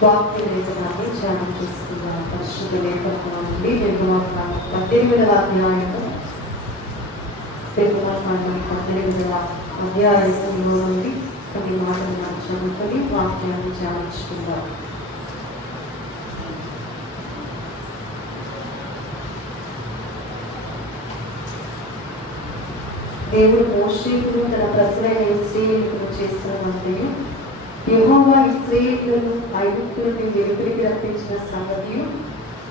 వాక్య లేఖనాన్ని ధ్యానం చేసుకున్నాం పరిశుద్ధ లేఖనం నుండి నిర్మాణ పద్దెనిమిదవ అధ్యాయంలో నిర్మాణ పద్దెనిమిదవ అధ్యాయంలో నుండి కొన్ని మాటలు మనం చదువుకొని వాక్యాన్ని ధ్యానించుకుందాం దేవుడు మోషేకును తన ప్రజలైన ఇస్రాయేలును చేసిన మంత్రియు యెహోవా ఇస్రాయేలును ఐగుప్తులను వెలుపలికి రప్పించిన సంగతియు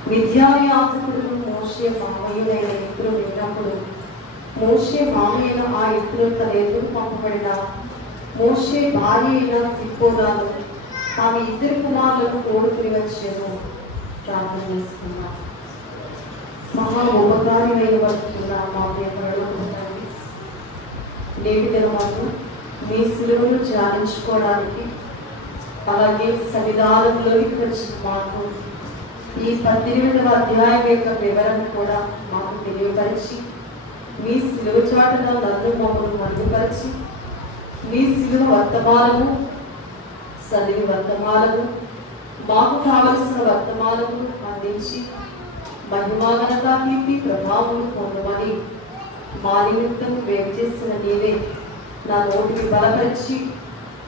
విద్యాయాసకుడును మోషే మామయ్యులైన ఇద్దరు విన్నప్పుడు మోషే మామయ్యన ఆ ఇద్దరు తన ఎదురు పంపబడిన మోషే భార్య అయిన సిప్పోరాను తాము ఇద్దరు కుమారులను కోడుకుని వచ్చేను ప్రార్థన చేసుకున్నాం మహా ఉపకారమైన వస్తున్న మా ప్రియపడలో ఉండండి నేటి దినమాను మీ సులువును ధ్యానించుకోవడానికి అలాగే సన్నిధానంలోకి వచ్చిన మాకు ఈ పద్దెనిమిదవ అధ్యాయం యొక్క వివరణ కూడా మాకు తెలియపరిచి మీ సిలువ చాటున నన్ను మమ్మల్ని మందుపరిచి మీ సిలువ వర్తమానము సదివి వర్తమానము మాకు కావలసిన వర్తమానము అందించి మహిమాగనత కీర్తి ప్రభావం పొందమని మా నిమిత్తం వేరు చేసిన నీవే నా నోటికి బలపరిచి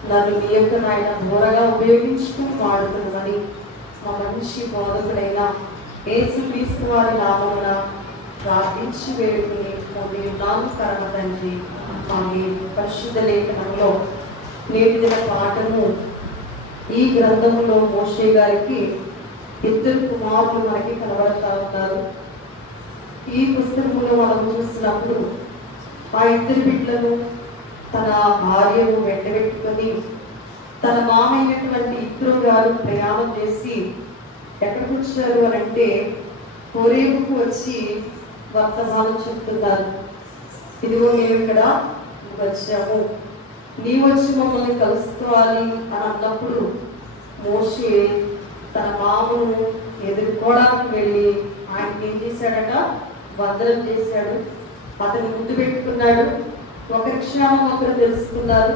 దాన్ని మీ యొక్క నాయన ఘోరగా ఉపయోగించుకుని వాడుతున్నామని మా మనిషి బోధకుడైన ఏసు క్రీస్తు వారి నామమున ప్రార్థించి వేడుకుని పొంది నాలుగు కర్మ తండ్రి పరిశుద్ధ లేఖనంలో నేర్పిన పాటను ఈ గ్రంథంలో మోషే గారికి ఇద్దరు కుమారులు మనకి కనబడతా ఉన్నారు. ఈ పుస్తకంలో మనం చూసినప్పుడు ఆ ఇద్దరు బిడ్డలను తన భార్యను వెంటబెట్టుకొని తన మామైనటువంటి ఇద్దరు గారు ప్రయాణం చేసి ఎక్కడికి వచ్చారు అని అంటే కోరేపుకు వచ్చి వర్తమానం చెప్తున్నారు. ఇదిగో మేము ఇక్కడ వచ్చాము. నీ వచ్చి మమ్మల్ని కలుసుకోవాలి అని అన్నప్పుడు మోషే తన మామను ఎదుర్కోవడానికి వెళ్ళి ఆయన ఏం చేశాడట? వందనం చేశాడు. అతను ముందు పెట్టుకున్నాడు. ఒక క్షణం ఒకరు తెలుసుకున్నారు.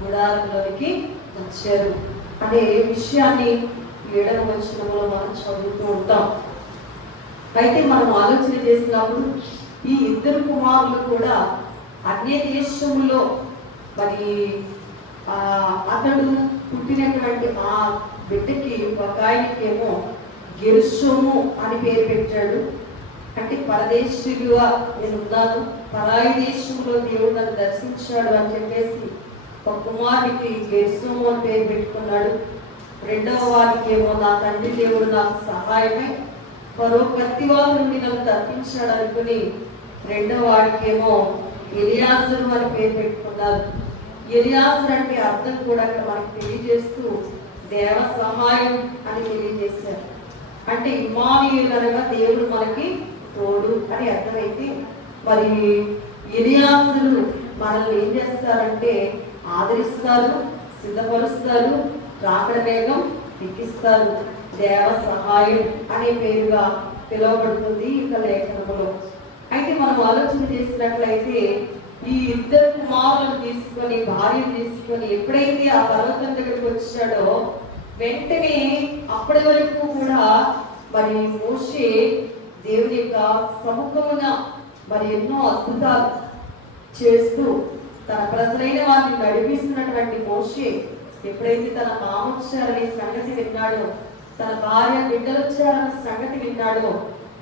గుడారంలోనికి వచ్చారు. అనే విషయాన్ని ఏడవ వచనంలో మనం చదువుతూ ఉంటాం? అయితే మనం ఆలోచన చేసినప్పుడు ఈ ఇద్దరు కుమారులు కూడా అన్య దేశంలో మరి అతడు పుట్టినటువంటి ఆ బిడ్డకి ఒక ఆయనకేమో గెరుషోము అని పేరు పెట్టాడు. అంటే పరదేశులుగా నేను ఉన్నాను. పరాయి దేశంలో దేవుడు నన్ను దర్శించాడు అని చెప్పేసి ఒక కుమారుడికి గెరుసోము అని పేరు పెట్టుకున్నాడు. రెండవ వారికి ఏమో నా తండ్రి దేవుడు నాకు సహాయమే. మరో కత్తివాళ్ళ నుండి నన్ను తప్పించాడు అనుకుని రెండవ వాడికేమో ఎలియాసులు అని పేరు పెట్టుకున్నారు. ఎలియాసులు అంటే అర్థం కూడా అక్కడ మనకు తెలియజేస్తూ దేవ సహాయం అని తెలియజేశారు. అంటే ఇమానియులు అనగా దేవుడు మనకి తోడు అని అర్థమైతే మరి ఇలియాసులు మనల్ని ఏం చేస్తారంటే ఆదరిస్తారు సిద్ధపరుస్తారు రాకడ వేగం ఎక్కిస్తారు. దేవ సహాయం అనే పేరుగా పిలువబడుతుంది ఇక లేఖనంలో అయితే మనం ఆలోచన చేసినట్లయితే ఈ ఇద్దరు కుమారులను తీసుకొని భార్యను తీసుకొని ఎప్పుడైతే ఆ పర్వతం దగ్గరికి వచ్చాడో వెంటనే అప్పటి వరకు కూడా మరి మోషే దేవుని యొక్క సముఖమున మరి ఎన్నో అద్భుతాలు చేస్తూ తన ప్రజలైన వారిని నడిపిస్తున్నటువంటి మోషే ఎప్పుడైతే తన మామ వచ్చారనే సంగతి విన్నాడో తన భార్య బిడ్డలు వచ్చారన్న సంగతి విన్నాడో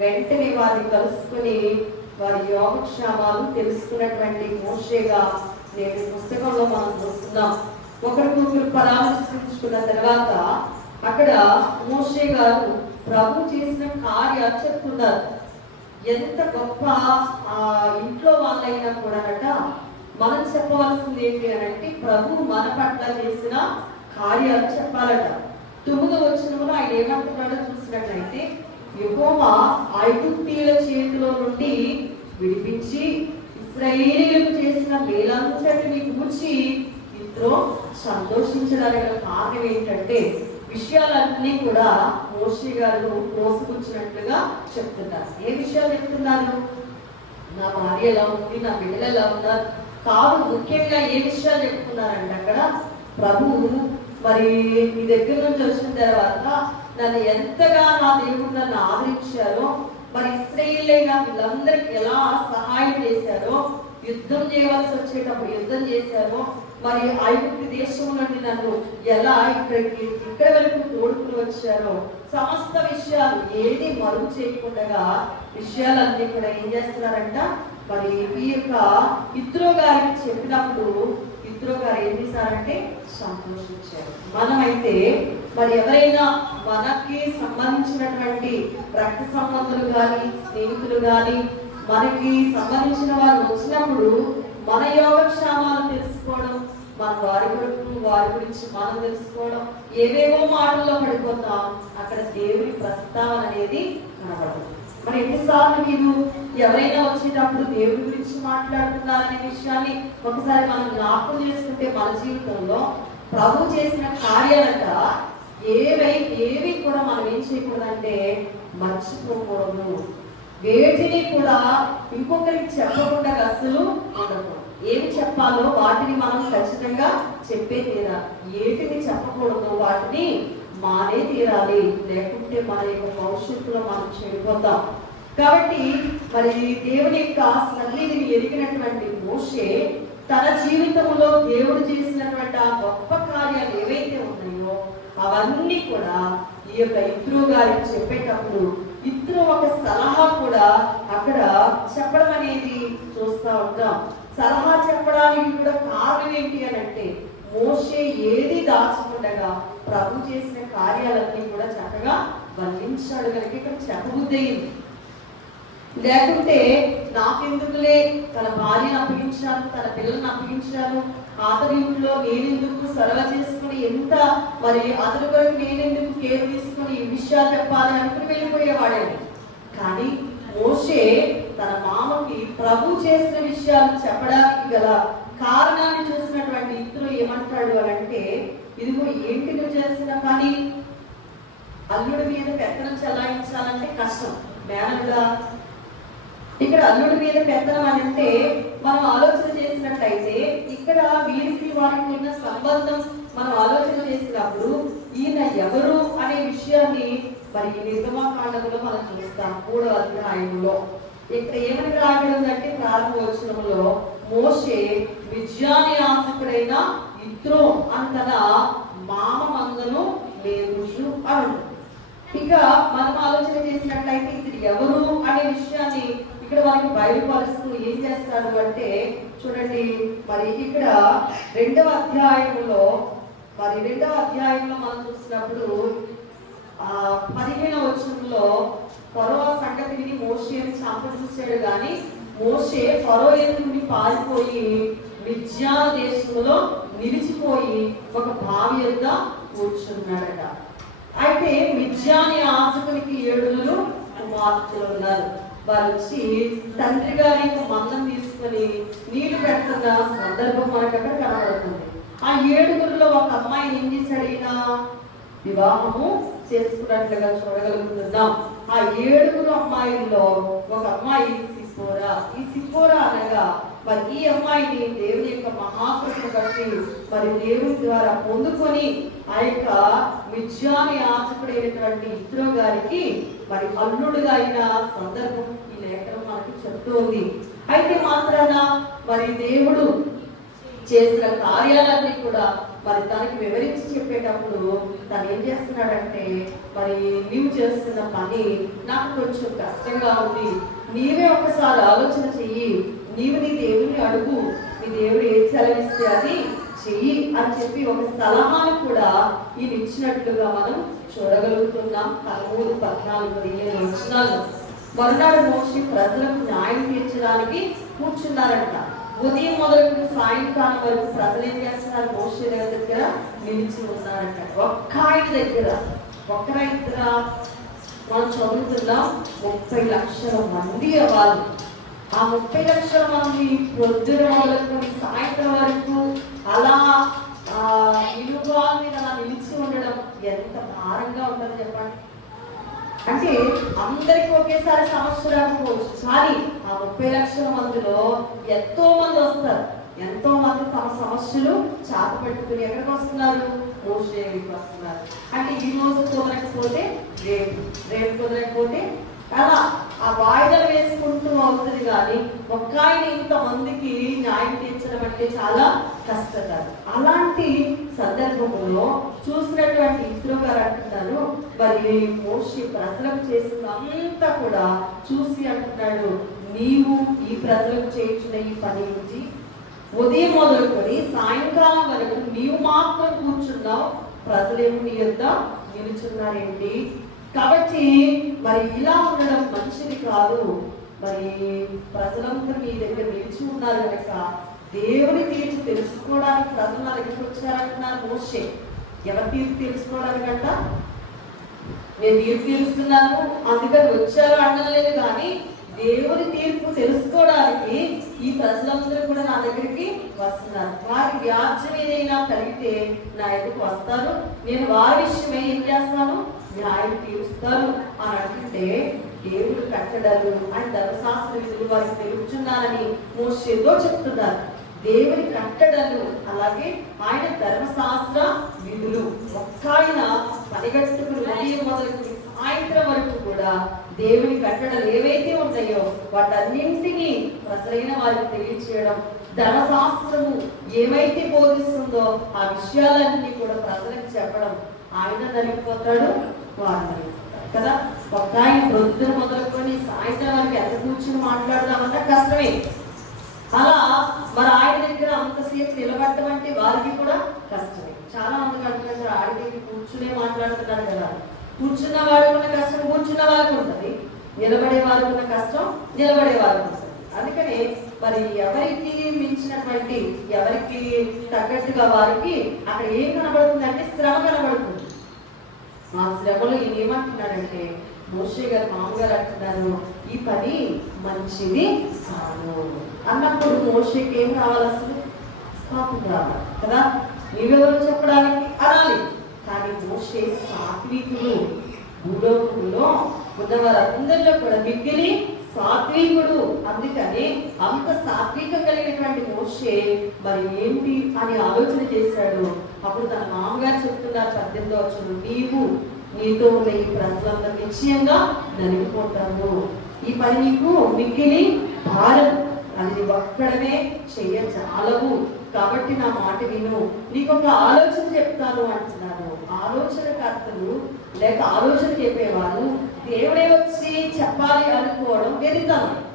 వెంటనే వారిని కలుసుకుని వారి యోగక్షేమాలు తెలుసుకున్నటువంటి మోషేగా నేను పుస్తకంలో మనం చూస్తున్నాం. ఒకరికొకరు పరామర్శించుకున్న తర్వాత అక్కడ మోషే గారు ప్రభు చేసిన కార్యాలు చెప్తున్నారు. ఎంత గొప్ప ఆ ఇంట్లో వాళ్ళైనా కూడానట మనం చెప్పవలసింది ఏంటి అని అంటే ప్రభు మన పట్ల చేసిన కార్యాలు చెప్పాలట. తొమ్మిదో వచ్చినప్పుడు ఆయన ఏమంటున్నాడో చూసినట్లయితే యెహోవా ఐగుప్తీల చేతిలో నుండి విడిపించి ఇస్రాయేలీలకు చేసిన మేలంతటి మీకు కూర్చి ఇంట్లో సంతోషించడానికి కారణం ఏంటంటే విషయాలన్నీ కూడా మోషి గారు మోసుకొచ్చినట్టుగా చెప్తున్నారు. ఏ విషయాలు చెప్తున్నారు? నా భార్య ఎలా ఉంది? నా బిడ్డలు ఎలా ఉన్నారు? కాదు ముఖ్యంగా ఏ విషయాలు చెప్తున్నారంటే అక్కడ ప్రభువు మరి మీ దగ్గర నుంచి వచ్చిన తర్వాత నన్ను ఎంతగా నా దేవుడు నన్ను ఆదరించారో మరి ఇస్రాయేలైన వీళ్ళందరికీ ఎలా సహాయం చేశారో యుద్ధం చేయవలసి వచ్చేటప్పుడు యుద్ధం చేశారో మరి ఐగుప్తు దేశం నుండి నన్ను ఎలా ఇక్కడికి ఇక్కడ వరకు తోడుకుని వచ్చారో సమస్త విషయాలు ఏది మరుగు చేయకుండా విషయాలన్నీ కూడా ఏం చేస్తున్నారంట? మరి ఈ యొక్క ఇత్రో గారికి చెప్పినప్పుడు ఇత్రో గారు ఏం చేశారంటే సంతోషించారు. మనమైతే మరి ఎవరైనా మనకి సంబంధించినటువంటి రక్త సంబంధులు కానీ స్నేహితులు కానీ మనకి సంబంధించిన వారు వచ్చినప్పుడు మన యోగక్షేమాలు తెలుసుకోవడం మన వారి కొడుకు వారి గురించి మనం తెలుసుకోవడం ఏవేవో మాటల్లో పడిపోతాం అక్కడ దేవుని ప్రస్తావన అనేది కనబడదు. మరి ఎన్నిసార్లు మీరు ఎవరైనా వచ్చేటప్పుడు దేవుడి గురించి మాట్లాడుతున్నారనే విషయాన్ని ఒకసారి మనం జ్ఞాపకం చేసుకుంటే మన జీవితంలో ప్రభు చేసిన కార్యాలట ఏవై ఏవి కూడా మనం ఏం చేయకూడదంటే మర్చిపోకూడదు. వేటిని కూడా ఇంకొకరికి చెప్పకుండా అస్సలు ఉండకూడదు. ఏమి చెప్పాలో వాటిని మనం ఖచ్చితంగా చెప్పే తీరాలి. ఏటిని చెప్పకూడదు వాటిని మానే తీరాలి. లేకుంటే మన యొక్క భవిష్యత్తులో మనం చెడిపోతాం. కాబట్టి మరి దేవుని యొక్క సన్నిధిని ఎరిగినటువంటి మోషే తన జీవితంలో దేవుడు చేసినటువంటి ఆ గొప్ప కార్యాలు ఏవైతే ఉన్నాయో అవన్నీ కూడా ఈ యొక్క ఇద్దరు గారికి చెప్పేటప్పుడు ఇద్దరు ఒక సలహా కూడా అక్కడ చెప్పడం అనేది చూస్తూ ఉంటాం. సలహా చెప్పడానికి కూడా కారణం ఏంటి అని అంటే మోసే ఏది దాచుకుండగా ప్రభు చేసిన కార్యాలన్నీ కూడా చక్కగా వర్ణించాడు కనుక ఇక్కడ చెప్పబుద్దయింది లేకుంటే నాకెందుకులే తన భార్యను అప్పగించాను తన పిల్లల్ని అప్పగించాను అతని నేనెందుకు సర్వ చేసి ఎంత మరి అతని కొరకు నేనెందుకు కేర్ తీసుకుని ఈ విషయాలు చెప్పాలి అనుకుని వెళ్ళిపోయేవాడేమో కానీ మోషే తన మామకి ప్రభు చేసిన విషయాలు చెప్పడానికి గల కారణాన్ని చూసినటువంటి ఇద్దరు ఏమంటాడు అని అంటే ఇదిగో ఏంటి నువ్వు చేసిన పని? అల్లుడి మీద పెత్తనం చెలాయించాలంటే కష్టం. మేనలుగా ఇక్కడ అల్లుడి మీద పెత్తనం అని అంటే మనం ఆలోచన చేసినట్లయితే ఇక్కడ వీరికి వారికి ఉన్న సంబంధం మనం ఆలోచన చేసినప్పుడు ఈయన ఎవరు అనే విషయాన్ని మరి నిర్గమాకాండంలో మనం చూస్తాం మూడో అధ్యాయంలో ఇక్కడ ఏమని రాబడిందంటే ప్రారంభోత్సవంలో మోసే విద్యాని ఆసకుడైన ఇత్రో అంతన మామ మందను లేదు అని ఇక మనం ఆలోచన చేసినట్లయితే ఇది ఎవరు అనే విషయాన్ని ఇక్కడ వారికి బయలుపరుస్తూ ఏం చేస్తారు అంటే చూడండి మరి ఇక్కడ రెండవ అధ్యాయంలో మరి రెండవ అధ్యాయంలో మనం చూసినప్పుడు ఆ పదిహేనవ వచనంలో ఫరో సంగతి విని మోషేని చంప చూశాడు కానీ మోషే ఫరో ఎదురుని పారిపోయి విద్యా దేశంలో నిలిచిపోయి ఒక బావి కూర్చున్నాడట. అయితే విద్యాని ఆశకునికి ఏడుగురు కుమార్తెలు ఉన్నారు. వారు వచ్చి తండ్రి గారి మందం తీసుకొని నీళ్ళు పెడుతున్న సందర్భం మనకు అక్కడ కనబడుతుంది ఆ ఏడుగురిలో ఒక అమ్మాయి ఏం చేశాడు ఈయన? వివాహము చేసుకున్నట్లుగా చూడగలుగుతున్నాం. ఆ ఏడుగురు అమ్మాయిల్లో ఒక అమ్మాయి సిప్పోరా ఈ సిప్పోరా అనగా మరి ఈ అమ్మాయిని దేవుని యొక్క మహాకృష్ణ కట్టి మరి దేవుని ద్వారా పొందుకొని ఆ యొక్క మిథ్యాని ఆశకుడైనటువంటి ఇత్రో గారికి మరి అల్లుడుగా అయిన సందర్భం ఈ లేఖనం మనకి చెప్తోంది. అయితే మాత్రాన మరి దేవుడు చేసిన కార్యాలన్నీ కూడా మరి తనకి వివరించి చెప్పేటప్పుడు తను ఏం చేస్తున్నాడంటే మరి నీవు చేస్తున్న పని నాకు కొంచెం కష్టంగా ఉంది. నీవే ఒకసారి ఆలోచన చెయ్యి. నీవు నీ దేవుని అడుగు. నీ దేవుడు ఏం సెలవిస్తే అది చెయ్యి అని చెప్పి ఒక సలహాను కూడా ఈయన ఇచ్చినట్లుగా మనం చూడగలుగుతున్నాం. పదమూడు పద్నాలుగు పదిహేను వచనాలు. మరునాడు మోసి ప్రజలకు న్యాయం తీర్చడానికి కూర్చున్నారంట. ఉదయం మొదలుకొని సాయంకాలం వరకు ప్రజలు ఏం చేస్తున్నారు? మోసే గారి దగ్గర నిలిచి ఉన్నారంట. ఒక్క ఆయన దగ్గర ఒక్కర ఇద్దర మనం చదువుతున్నాం ముప్పై లక్షల మంది వాళ్ళు ఆ ముప్పై లక్షల మంది పొద్దున మొదలుకొని సాయంత్రం వరకు అలా ఆ మీద అలా నిలిచి ఉండడం ఎంత భారంగా ఉంటుందో చెప్పండి? అంటే అందరికి ఒకేసారి సంవత్సరానికి ఒకసారి ఆ ముప్పై లక్షల మందిలో ఎంతో మంది వస్తారు ఎంతో మంది తమ సమస్యలు చాప పెట్టుకుని ఎక్కడికి వస్తున్నారు? మోసే వస్తున్నారు. అంటే ఈ రోజు కుదరకపోతే రేపు రేపు కుదరకపోతే అలా ఆ వాయిదాలు వేసుకుంటూ అవుతుంది కానీ ఒక్క ఆయన ఇంతమందికి న్యాయం తీర్చడం అంటే చాలా కష్టతరం అలాంటి సందర్భంలో చూసినటువంటి ఇస్రో గారు అంటున్నారు మరి మోషి ప్రజలకు చేసిన అంతా కూడా చూసి అంటున్నాడు. నీవు ఈ ప్రజలకు చేయించిన ఈ పని నుంచి ఉదయం మొదలుకొని సాయంకాలం వరకు నీవు మాత్రం కూర్చున్నావు. ప్రజలేమో నీ యొక్క నిలుచున్నారేంటి? కాబట్టి మరి ఇలా ఉండడం మంచిది కాదు. మరి ప్రజలందరూ మీ దగ్గర నిలిచి ఉన్నారు కనుక దేవుని తీర్చి తెలుసుకోవడానికి ప్రజలు నా దగ్గరికి వచ్చారంటున్నారు మోసే ఎవరి తీర్పు తెలుసుకోవడానికంట నేను తీర్పు తెలుస్తున్నాను అందుకని వచ్చారు అనలేదు కానీ దేవుని తీర్పు తెలుసుకోవడానికి ఈ ప్రజలందరూ కూడా నా దగ్గరికి వస్తున్నారు. వారి వ్యాజ్యం ఏదైనా కలిగితే నా ఎదుకు వస్తారు? నేను వారి విషయమే ఏం చేస్తాను? న్యాయం తీరుస్తాను. అని అంటుంటే దేవుడు కట్టడాలు ఆయన ధర్మశాస్త్ర విధులు వారికి తెలుపుచున్నానని మోసేదో చెప్తున్నారు. దేవుని కట్టడలు అలాగే ఆయన ధర్మశాస్త్ర విధులు ఒక్క ఆయన పనిగట్టుకుని ఉదయం మొదలుకుని సాయంత్రం వరకు కూడా దేవుని కట్టడలు ఏవైతే ఉంటాయో వాటన్నింటినీ ప్రజలైన వారికి తెలియచేయడం ధర్మశాస్త్రము ఏమైతే బోధిస్తుందో ఆ విషయాలన్నీ కూడా ప్రజలకు చెప్పడం ఆయన నలిగిపోతాడు వారు కదా? ఒక్క ఆయన ప్రొద్దున మొదలుకొని సాయంత్రం వరకు ఎంత కూర్చుని మాట్లాడదామంటే కష్టమే. అలా మరి ఆయన దగ్గర అంతసేపు నిలబడటం అంటే వారికి కూడా కష్టమే. చాలా మంది అంటున్నారు ఆయన దగ్గర కూర్చునే మాట్లాడుతున్నారు కదా. కూర్చున్న వాడికి ఉన్న కష్టం కూర్చున్న వారికి ఉంటుంది. నిలబడే వారికి ఉన్న కష్టం నిలబడే వారికి ఉంటుంది. అందుకని మరి ఎవరికి మించినటువంటి ఎవరికి తగ్గట్టుగా వారికి అక్కడ ఏం కనబడుతుంది అంటే శ్రమ కనబడుతుంది. ఆ శ్రమలో ఈయన ఏమంటున్నాడంటే మోషే గారు మామగారు అంటున్నారు ఈ పని మంచిది కాదు. అన్నప్పుడు మోషేకి ఏం కావాలి అసలు? సాకు రావాలి కదా? నీవెవరో చెప్పడానికి? అనాలి కానీ మోషే సాత్వికుడు భూలోకంలో ఉన్నవారందరిలో కూడా మిగిలి సాత్వికుడు అందుకని అంత సాత్విక కలిగినటువంటి మోషే మరి ఏంటి అని ఆలోచన చేశాడు. అప్పుడు తన మామగారు చెప్తున్నారు పద్దెనిమిదో వచ్చిన నీవు నీతో ఉన్న ఈ ప్రజలందరూ నిశ్చయంగా నలిగిపోతావు ఈ పని నీకు మిక్కిలి భారం. అది ఒక్కడమే చెయ్య చాలవు. కాబట్టి నా మాట విను. నీకు ఒక ఆలోచన చెప్తాను అంటున్నాను. ఆలోచనకర్తలు లేక ఆలోచన చెప్పేవారు దేవుడే వచ్చి చెప్పాలి అనుకోవడం వెళ్తాను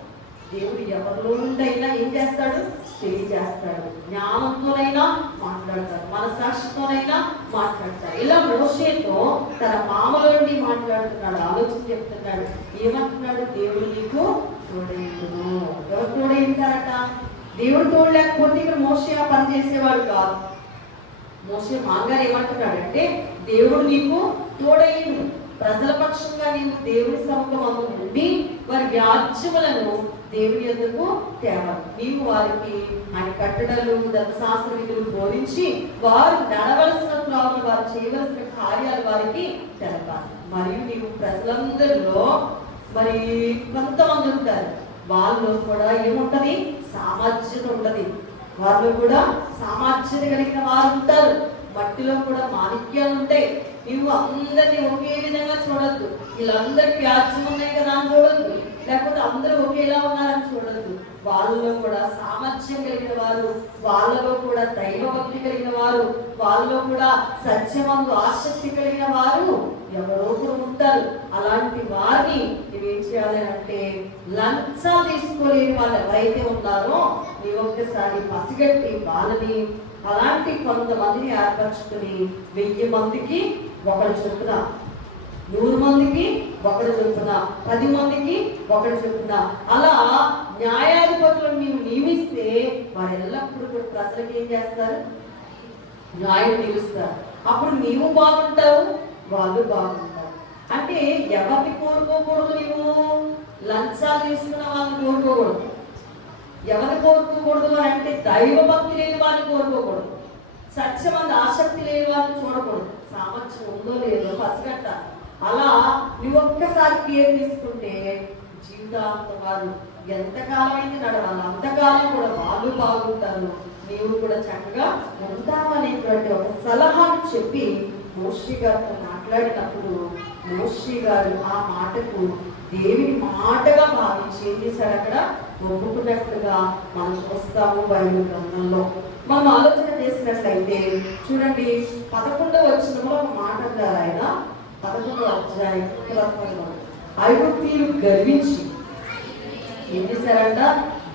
దేవుడు ఎవరిలో నుండైనా ఏం చేస్తాడు? తెలియజేస్తాడు జ్ఞానంతోనైనా మాట్లాడతాడు. మనసాక్షితోనైనా మాట్లాడతాడు. ఇలా మోషేతో తన మామలోండి మాట్లాడుతున్నాడు ఆలోచన చెప్తున్నాడు. ఏమంటున్నాడు దేవుడు నీకు? తోడైందును ఎవరు తోడైంటారట దేవుడు తోడు లేకపోతే ఇక్కడ మోసగా పనిచేసేవాడు పని చేసేవాడు కాదు. మోసే మాంగారు ఏమంటున్నాడంటే దేవుడు నీకు తోడైండు ప్రజల పక్షంగా నీవు దేవుని సముఖమందు ఉండి వారి వ్యాజ్యములను దేవుని ఎందుకు తేవాలి నీవు వారికి ఆయన కట్టడలు ధర్మశాస్త్ర విధులు బోధించి వారు నడవలసిన త్రావులు వారు చేయవలసిన కార్యాలు వారికి తెలపాలి. మరియు నీవు ప్రజలందరిలో మరి కొంతమంది ఉంటారు. వాళ్ళు కూడా ఏముంటది? సామర్థ్యత ఉంటది. వాళ్ళు కూడా సామర్థ్యత కలిగిన వారు ఉంటారు. మట్టిలో కూడా మాణిక్యాలు ఉంటాయి. నువ్వు అందరినీ ఒకే విధంగా చూడద్దు. వీళ్ళందరికీ వ్యాజ్యం ఉన్నాయి కదా అని చూడద్దు. లేకపోతే అందరూ ఒకేలా ఉన్నారని చూడద్దు. వాళ్ళలో కూడా సామర్థ్యం కలిగిన వారు వాళ్ళలో కూడా దైవభక్తి కలిగిన వారు వాళ్ళలో కూడా సత్యమందు ఆసక్తి కలిగిన వారు ఎవరో ఒకరు ఉంటారు. అలాంటి వారిని నువ్వేం చేయాలి అంటే లంచాలు తీసుకోలేని వాళ్ళు ఎవరైతే ఉన్నారో నీ ఒక్కసారి పసిగట్టి వాళ్ళని అలాంటి కొంతమందిని ఏర్పరచుకుని వెయ్యి మందికి ఒకరు చొప్పున నూరు మందికి ఒకడు చొప్పున పది మందికి ఒకడు చొప్పున. అలా న్యాయాధిపతులను నీవు నియమిస్తే వారు ఎల్లప్పుడూ కూడా ప్రజలకు ఏం చేస్తారు? న్యాయం నిలుస్తారు. అప్పుడు నీవు బాగుంటావు వాళ్ళు బాగుంటారు. అంటే ఎవరిని కోరుకోకూడదు నీవు? లంచాలు తీసుకున్న వాళ్ళని కోరుకోకూడదు. ఎవరిని కోరుకోకూడదు అని అంటే దైవ భక్తి లేని వాళ్ళని కోరుకోకూడదు. సత్యమంది ఆసక్తి లేని వాళ్ళని చూడకూడదు. సామర్థ్యం ఉందో లేదో పసిగట్ట. అలా నువ్వు ఒక్కసారి కేర్ తీసుకుంటే జీవితాంత వారు ఎంతకాలం అయితే నడవాలి అంతకాలం కూడా వాళ్ళు బాగుంటారు. నీవు కూడా చక్కగా ఉంటావు అనేటువంటి ఒక సలహాను చెప్పి మోషి గారితో మాట్లాడేటప్పుడు మోషి గారు ఆ మాటకు దేవుని మాటగా భావించి ఏం చేశాడు అక్కడ? ఒప్పుకున్నట్లుగా మనం చూస్తాము బైబిల్ గ్రంథంలో. మనం ఆలోచన చేసినట్లయితే చూడండి పదకొండవ వచ్చినప్పుడు ఒక మాట అంటారు ఆయన. పదకొండవ అధ్యాయం పదకొండవ గర్వించి ఏం చేశారంట?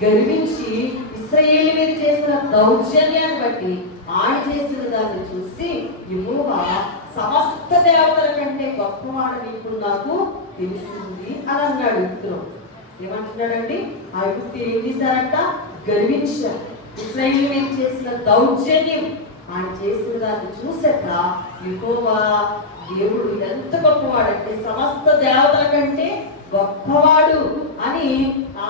గర్వించి ఇస్రాయేల్ మీద చేసిన దౌర్జన్యాన్ని బట్టి ఆయన చేసిన దాన్ని చూసి యెహోవా సమస్త దేవతల కంటే గొప్పవాడని నీకు నాకు తెలిసింది అని అన్నాడు ఇద్దరు ఏమంటున్నాడండి? ఆ యుక్తి ఏం చేశారంట? గర్వించారు. ఇస్రాయేల్ మీద చేసిన దౌర్జన్యం? ఆయన చేసిన దాన్ని చూసాక యెహోవా దేవుడు ఎంత గొప్పవాడంటే సమస్త దేవతల కంటే గొప్పవాడు అని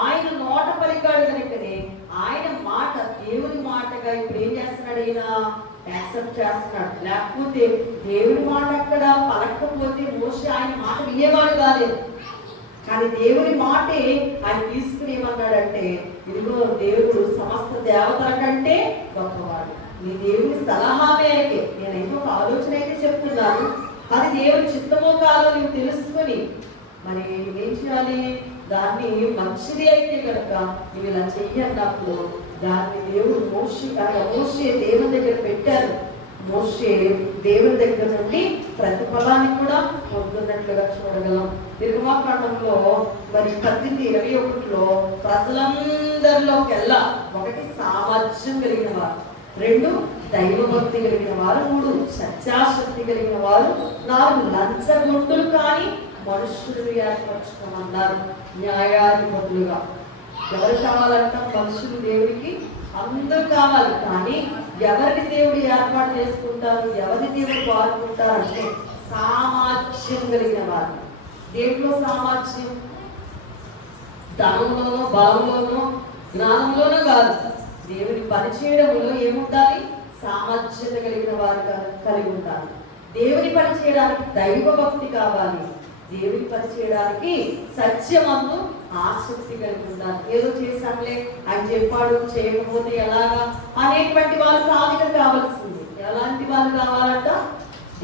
ఆయన నోట పలికాడు కనుకనే ఆయన మాట దేవుని మాటగా ఇప్పుడు ఏం చేస్తున్నాడు ఈయన? యాక్సెప్ట్ చేస్తున్నాడు లేకపోతే దేవుడి మాట అక్కడ పలకపోతే మోసే ఆయన మాట వినేవాడు కాలేదు. కానీ దేవుని మాటే ఆయన తీసుకుని ఏమన్నాడంటే ఇదిగో దేవుడు సమస్త దేవతల కంటే గొప్పవాడు. నీ దేవుని సలహా మేరకే నేనైతే ఒక ఆలోచన అయితే చెప్తున్నాను. అది దేవుని చిత్తమో కాదో నువ్వు తెలుసుకొని మరి ఏం చేయాలి? దాన్ని మంచిది అయితే కనుక నువ్వు ఇలా చెయ్యన్నప్పుడు దాన్ని దేవుడు మోసి అనగా మోషే దేవుని దగ్గర పెట్టారు మోసే దేవుని దగ్గర నుండి ప్రతిఫలాన్ని కూడా పొందుతున్నట్లుగా చూడగలం. నిర్మాకాండంలో మరి పద్దెనిమిది ఇరవై ఒకటిలో ప్రజలందరిలోకెల్లా ఒకటి సామర్థ్యం కలిగిన వారు రెండు దైవభక్తి కలిగిన వారు మూడు సత్యాశక్తి కలిగిన వారు నాలుగు లంచగొండులు కానీ మనుషులు ఏర్పరచుకోమన్నారు. న్యాయాధిపతులుగా ఎవరు కావాలంట మనుషులు దేవుడికి అందరూ కావాలి కానీ ఎవరిని దేవుడు ఏర్పాటు చేసుకుంటారు ఎవరిని దేవుడు వాడుకుంటారు అంటే సామర్థ్యం కలిగిన వారు. దేంట్లో సామర్థ్యం? ధనంలోనో బలంలోనో జ్ఞానంలోనో కాదు. దేవుని పనిచేయడంలో ఏముండాలి? సామర్థ్యత కలిగిన వారు క- కలిగి ఉంటారు దేవుని పని చేయడానికి దైవ భక్తి కావాలి. దేవుని పని చేయడానికి సత్యమందు ఆసక్తి కలిగి ఉండాలి ఏదో చేశాంలే ఆయన చెప్పాడు చేయకపోతే ఎలాగా? అనేటువంటి వాళ్ళు కాదు కావాల్సింది. ఎలాంటి వాళ్ళు కావాలంట?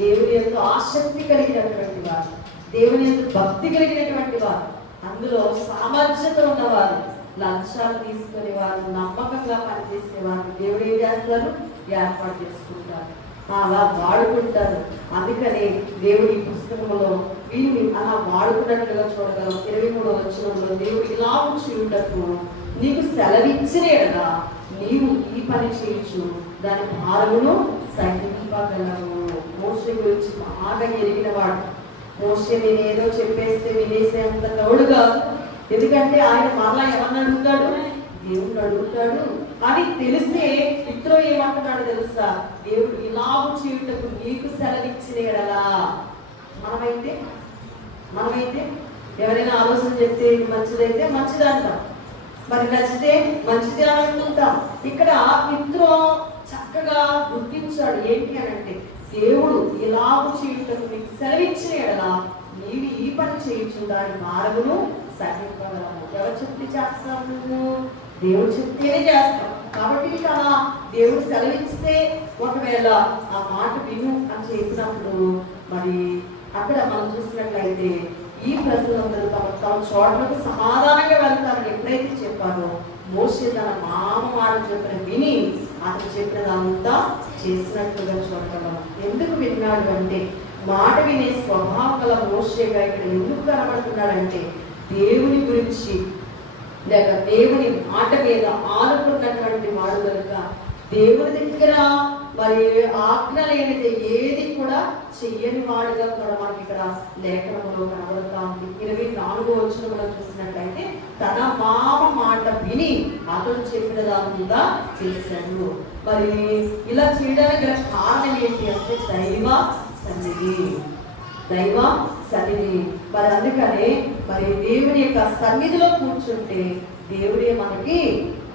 దేవుని యొక్క ఆసక్తి కలిగినటువంటి వారు. దేవుని యొక్క భక్తి కలిగినటువంటి వారు. అందులో సామర్థ్యత ఉన్నవారు. లంచాలు తీసుకునే వారు నమ్మకంగా పనిచేసే వారు. దేవుడు ఏం చేస్తారు? ఏర్పాటు చేసుకుంటారు. అలా వాడుకుంటారు. అందుకనే దేవుడి పుస్తకంలో వీరిని అలా వాడుకున్నట్లుగా చూడగలం. ఇరవై మూడు వచ్చినంలో దేవుడు ఇలా ఉంటకు నీకు సెలవిచ్చిన కదా నీవు ఈ పని చేయొచ్చు దాని భారమును సహింపగలవు. మోసే గురించి బాగా ఎరిగిన వాడు మోసే నేను ఏదో చెప్పేస్తే వినేసేంత తోడు కాదు. ఎందుకంటే ఆయన మరలా ఎవరిని అడుగుతాడు? దేవుడు అడుగుతాడు. అని తెలిసే ఇతరు ఏమంటున్నాడు తెలుసా? దేవుడు ఇలా చేయుటకు నీకు సెలవిచ్చిన ఎడలా. మనమైతే మనమైతే ఎవరైనా ఆలోచన చెప్తే మంచిదైతే మంచిది అంటాం మరి నచ్చితే మంచిది అనుకుంటాం. ఇక్కడ ఇతరు చక్కగా గుర్తించాడు. ఏంటి అని అంటే దేవుడు ఇలాగు చేయుటకు నీకు సెలవిచ్చిన ఎడలా నీవి ఈ పని చేయొచ్చు దాని మార్గము సహింపగలము ఎవరు చెప్తే చేస్తావు నువ్వు? దేవుడు చెప్తేనే చేస్తాం. కాబట్టి నీకు అలా దేవుడు సెలవిస్తే ఒకవేళ ఆ మాట విను అని చెప్పినప్పుడు మరి అక్కడ మనం చూసినట్లయితే ఈ ప్రజలందరూ తమ తమ చోట్లకు సమాధానంగా వెళ్తారని ఎప్పుడైతే చెప్పారో మోసే తన మామ మాట చెప్పిన విని అతను చెప్పినదంతా చేసినట్లుగా చూడగలం ఎందుకు విన్నాడు అంటే మాట వినే స్వభావం గల మోసేగా ఇక్కడ ఎందుకు కనబడుతున్నాడంటే దేవుని గురించి లేక దేవుని మాట మీద ఆనుకున్నటువంటి వాడు కనుక దేవుని దగ్గర మరి ఆజ్ఞ లేనిది ఏది కూడా చెయ్యని వాడిగా కూడా మనకి ఇక్కడ లేఖనంలో కనబడుతా ఉంది. ఇరవై నాలుగో వచ్చిన కూడా చూసినట్లయితే తన మామ మాట విని అతడు చెప్పిన దానిగా చేశాడు. మరి ఇలా చేయడానికి గల కారణం ఏంటి అంటే దైవ సన్నిధి. దైవ సన్నిధి. మరి అందుకనే మరి దేవుని యొక్క సన్నిధిలో కూర్చుంటే దేవుడే మనకి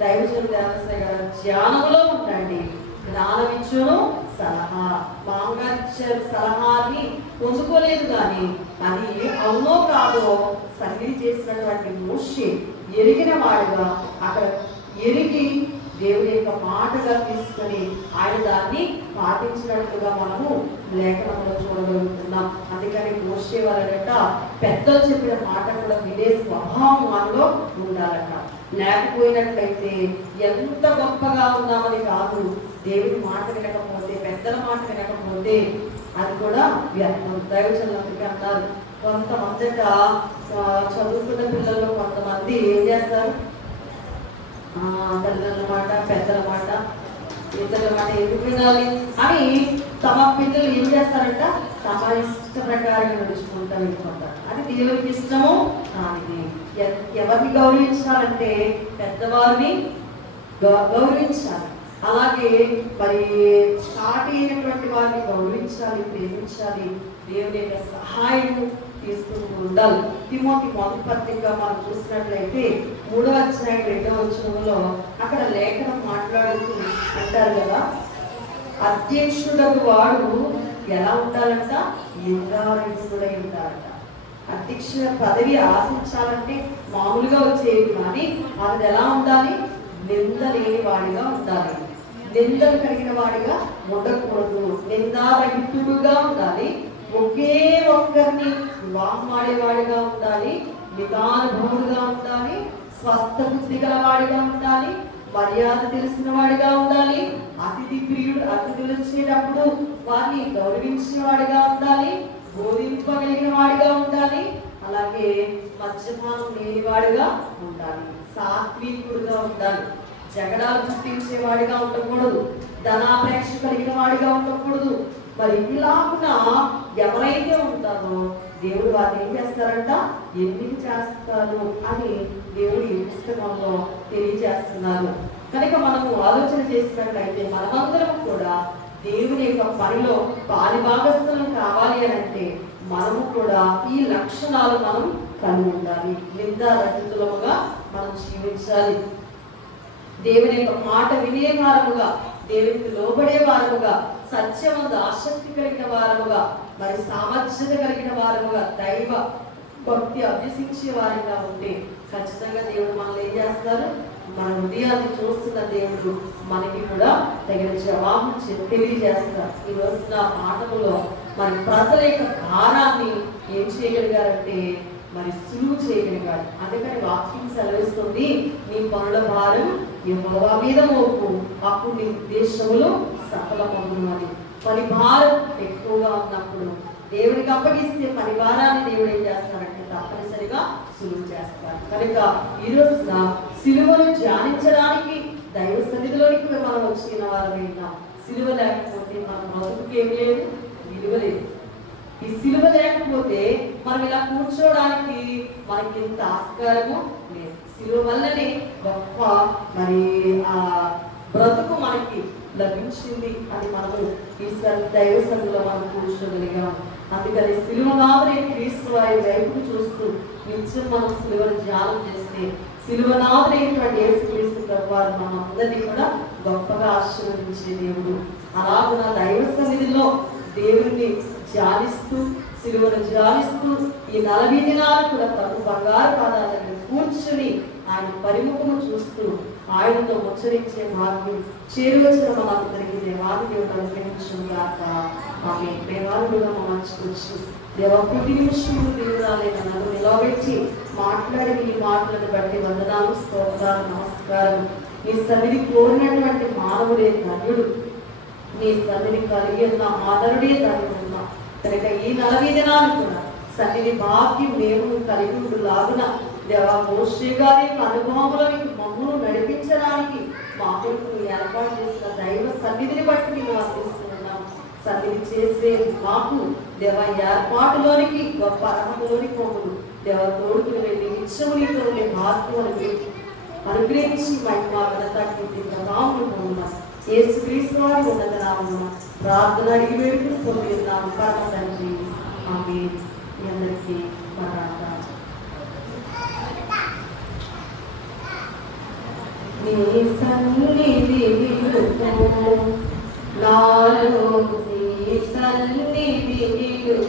దైవజన దేవస్థ గారు ధ్యానంలో ఉండండి. జ్ఞానం సలహా మాంగారు సలహాని పొందుకోలేదు కానీ అది అవునో కాదో సంగతి చేసినటువంటి మోషి ఎరిగిన వాడుగా అక్కడ ఎరిగి దేవుని యొక్క మాటగా తీసుకొని ఆయన దాన్ని పాటించినట్లుగా మనము లేఖనంలో చూడగలుగుతున్నాం. అందుకని మోసే వారట పెద్దలు చెప్పిన మాట కూడా వినే స్వభావం మనలో ఉండాలట. లేకపోయినట్లయితే ఎంత గొప్పగా ఉన్నామని కాదు. దేవుడి మాట వినకపోతే పెద్దల మాట వినకపోతే అది కూడా వ్యర్థం. దైవచనులకి అన్నారు కొంతమందిట చదువుకున్న పిల్లలు కొంతమంది ఏం చేస్తారు? పిల్లల తల్లిదండ్రుల మాట పెద్దల మాట ఇతరుల మాట ఎందుకు వినాలి? అని తమ పిల్లలు ఏం చేస్తారంట? తమ ఇష్ట ప్రకారంగా నడుచుకుంటా వెళ్ళిపోతారు. అది దేవుడికి ఇష్టము కానిది ఎవరిని గౌరవించాలంటే పెద్దవారిని గౌ- గౌరవించాలి. అలాగే మరి సాటి అయినటువంటి వారిని గౌరవించాలి ప్రేమించాలి దేవుని యొక్క సహాయం తీసుకుంటూ ఉండాలి. తిమోతి మొదటి పత్రిక మనం చూసినట్లయితే మూడో అధ్యాయం రెండవ వచనంలో అక్కడ లేఖనం మాట్లాడుతూ అంటారు కదా అధ్యక్షుడకు వాడు ఎలా ఉండాలంట? నిర్ధారించుడై ఉండాలంట అధ్యక్ష పదవి ఆశించాలంటే మామూలుగా వచ్చేది కానీ అది ఎలా ఉండాలి? నింద లేని వాడిగా ఉండాలి. నిందలు కలిగిన వాడిగా ఉండకూడదు. నిందారహితుడుగా ఉండాలి. ఒకే ఒక్కరిని వివాహం ఉండాలి. నిదానుభవుడుగా ఉండాలి. స్వస్థ బుద్ధి గలవాడిగా ఉండాలి. మర్యాద తెలిసిన వాడిగా ఉండాలి. అతిథి ప్రియుడు అతిథులు వచ్చేటప్పుడు వారిని గౌరవించిన వాడిగా ఉండాలి. బోధింపగలిగిన వాడిగా ఉండాలి. అలాగే మద్యపానం లేని వాడిగా ఉండాలి. సాత్వికుడుగా ఉండాలి. జగడాలు పుట్టించే వాడిగా ఉండకూడదు. ధనాపేక్ష కలిగిన వాడిగా ఉండకూడదు. మరి ఇలాగున ఎవరైతే ఉంటారో దేవుడు వారిని ఏం చేస్తారంట? ఎన్ని చేస్తారు అని దేవుడు ఈ పుస్తకంలో తెలియజేస్తున్నారు. కనుక మనము ఆలోచన చేసినట్లయితే మనమందరం కూడా దేవుని యొక్క పనిలో పాలిభాగస్థలం కావాలి అని అంటే మనము కూడా ఈ లక్షణాలు మనం కలిగి ఉండాలి నిందారహితులముగా మనం జీవించాలి. దేవుని యొక్క మాట వినే వారముగా దేవునికి లోబడే వారముగా సత్యమందు ఆసక్తి కలిగిన వారముగా మరి సామర్థ్యత కలిగిన వారముగా దైవ భక్తి అభ్యసించే వారంగా ఉంటే ఖచ్చితంగా దేవుడు మనల్ని ఏం చేస్తారు? మన హృదయాన్ని చూస్తున్న దేవుడు మనకి కూడా తగిన జవాబు తెలియజేస్తారు ఈ రోజున పాఠములో మరి ప్రజల యొక్క భారాన్ని ఏం చేయగలిగారంటే మరి సులువు చేయగలిగాడు అందుకని వాక్యం సెలవిస్తుంది నీ పనుల భారం యెహోవా మీద మోపు అప్పుడు నీ ఉద్దేశములు సఫలమవును అని పని భారం ఎక్కువగా ఉన్నప్పుడు దేవుడికి అప్పగిస్తే పని భారాన్ని దేవుడు ఏం చేస్తారంటే తప్పనిసరిగా సులువు చేస్తారు. కనుక ఈ రోజున సిలువను ధ్యానించడానికి దైవ సన్నిధిలోనికి మనం వచ్చిన వారమైనా సిలువ లేకపోతే మన బ్రతుకుకి ఏం లేదు విలువ లేదు. ఈ సిలువ లేకపోతే మనం ఇలా కూర్చోవడానికి మనకి ఎంత ఆస్కారము లేదు. సిలువ వల్లనే గొప్ప మరి ఆ బ్రతుకు మనకి లభించింది అని మనము ఈ దైవ సందులో మనం కూర్చోగలిగాం. అందుకని సిలువనాథుని క్రీస్తు వారి వైపు చూస్తూ నిత్యం మనం సిలువను ధ్యానం చేస్తే సిలువనాథుడైనటువంటి యేసుక్రీస్తు ప్రభు వారు మన అందరినీ కూడా గొప్పగా ఆశీర్వదించే దేవుడు. అలాగున దైవ సన్నిధిలో దేవుడిని ధ్యానిస్తూ సిలువను ధ్యానిస్తూ ఈ నలభై దినాలు కూడా తను బంగారు పాదాలను కూర్చుని ఆయన పరిముఖము చూస్తూ ఆయనతో ముచ్చరించే మార్గం చేరువచ్చిన మనందరికీ దేవాది దేవుడు అనుగ్రహించు ఆమె ఆమె దేవాలుగా మంచుకొచ్చు దేవ ప్రతి నిమిషము దేవుడాలైన నన్ను నిలబెట్టి మాట్లాడి ఈ మాటలను బట్టి వందనాలు స్తోత్రాలు నమస్కారం ఈ సన్నిధి కోరినటువంటి మానవుడే ధన్యుడు. నీ సన్నిధి కలిగి ఉన్న ఆదరుడే దాని కనుక ఈ నలభై దినాలు కూడా సన్నిధి భాగ్యం మేము కలిగి ఉండు లాగున దేవా మోషే గారి యొక్క అనుభవములను మమ్మల్ని నడిపించడానికి మాకు ఏర్పాటు చేసిన దైవ సన్నిధిని బట్టి నేను అర్థిస్తున్నాం సన్నిధి చేసే మాకు దేవ ఏర్పాటులోనికి గొప్ప అర్హతలోని మమ్మల్ని దేవ తోడుకుని వెళ్ళి నిత్యము నీతో ఉండే భాగ్యం అనుగ్రహించి మహిమ ఘనత కీర్తి ప్రభావం పొందుతాం యేసు క్రీస్తు వారి ఉన్నత నామమున ప్రార్థన ఈ వేడుకుని పొంది ఉన్నాము పరమ తండ్రి ఆమె మీ అందరికీ మరాఠ నీ సన్నిధి విలుపు నాలో నీ సన్నిధి విలుపు